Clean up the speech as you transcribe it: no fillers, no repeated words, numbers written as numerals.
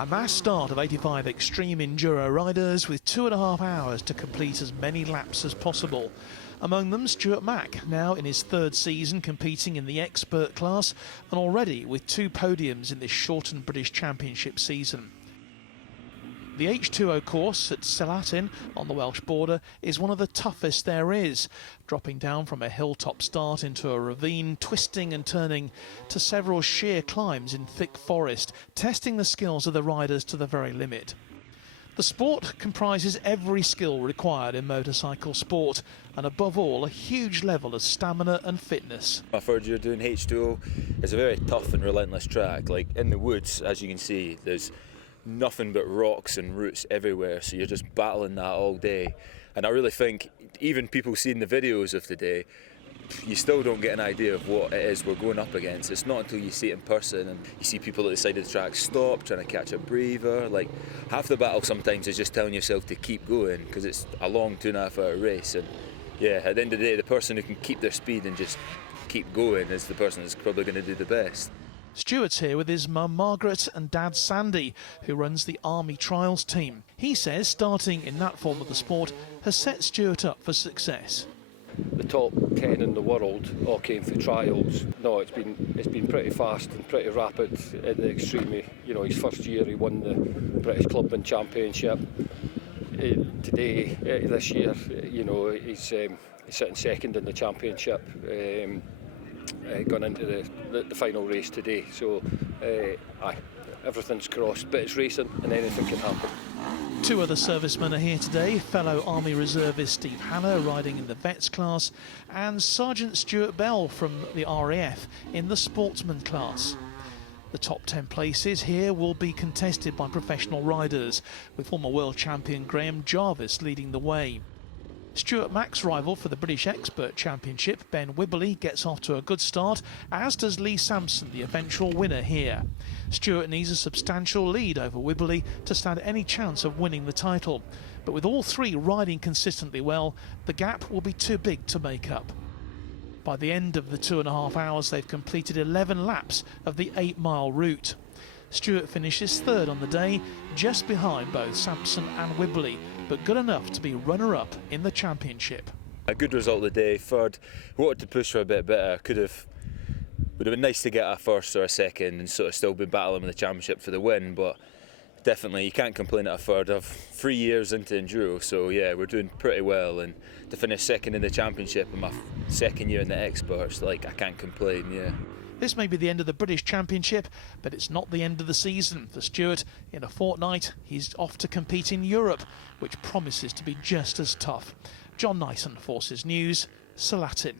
A mass start of 85 extreme enduro riders with 2.5 hours to complete as many laps as possible. Among them Stuart Mack, now in his third season competing in the expert class and already with 2 podiums in this shortened British Championship season. The H2O course at Selatin on the Welsh border is one of the toughest there is, dropping down from a hilltop start into a ravine, twisting and turning to several sheer climbs in thick forest, testing the skills of the riders to the very limit. The sport comprises every skill required in motorcycle sport and above all a huge level of stamina and fitness. My third year doing H2O is a very tough and relentless track. Like in the woods, as you can see, there's nothing but rocks and roots everywhere, so you're just battling that all day. And I really think even people seeing the videos of the day, you still don't get an idea of what it is we're going up against. It's not until you see it in person and you see people at the side of the track stop, trying to catch a breather. Like half the battle sometimes is just telling yourself to keep going because it's a long 2.5 hour race. And yeah, at the end of the day, the person who can keep their speed and just keep going is the person that's probably going to do the best. Stuart's here with his mum Margaret and dad Sandy, who runs the Army Trials team. He says starting in that form of the sport has set Stuart up for success. The top 10 in the world all came for trials. No, it's been pretty fast and pretty rapid at the extreme. You know, his first year he won the British Clubman Championship. This year, you know, he's sitting second in the championship. Gone into the final race today, so everything's crossed, but it's racing and anything can happen. 2 other servicemen are here today, fellow Army reservist Steve Hanna riding in the Vets class and Sergeant Stuart Bell from the RAF in the Sportsman class. The top 10 places here will be contested by professional riders, with former world champion Graham Jarvis leading the way. Stuart Mack's rival for the British Expert Championship, Ben Wibberley, gets off to a good start, as does Lee Sampson, the eventual winner here. Stuart needs a substantial lead over Wibberley to stand any chance of winning the title. But with all 3 riding consistently well, the gap will be too big to make up. By the end of the 2.5 hours, they've completed 11 laps of the 8-mile route. Stuart finishes third on the day, just behind both Sampson and Wibberley, but good enough to be runner-up in the championship. A good result of the day. Third, wanted to push for a bit better. Would have been nice to get a first or a second and sort of still be battling in the championship for the win, but definitely you can't complain at a third. I've 3 years into Enduro, so yeah, we're doing pretty well, and to finish second in the championship in my second year in the experts, like, I can't complain, yeah. This may be the end of the British Championship, but it's not the end of the season. For Stuart, in a fortnight, he's off to compete in Europe, which promises to be just as tough. John Nyson, Forces News, Selatin.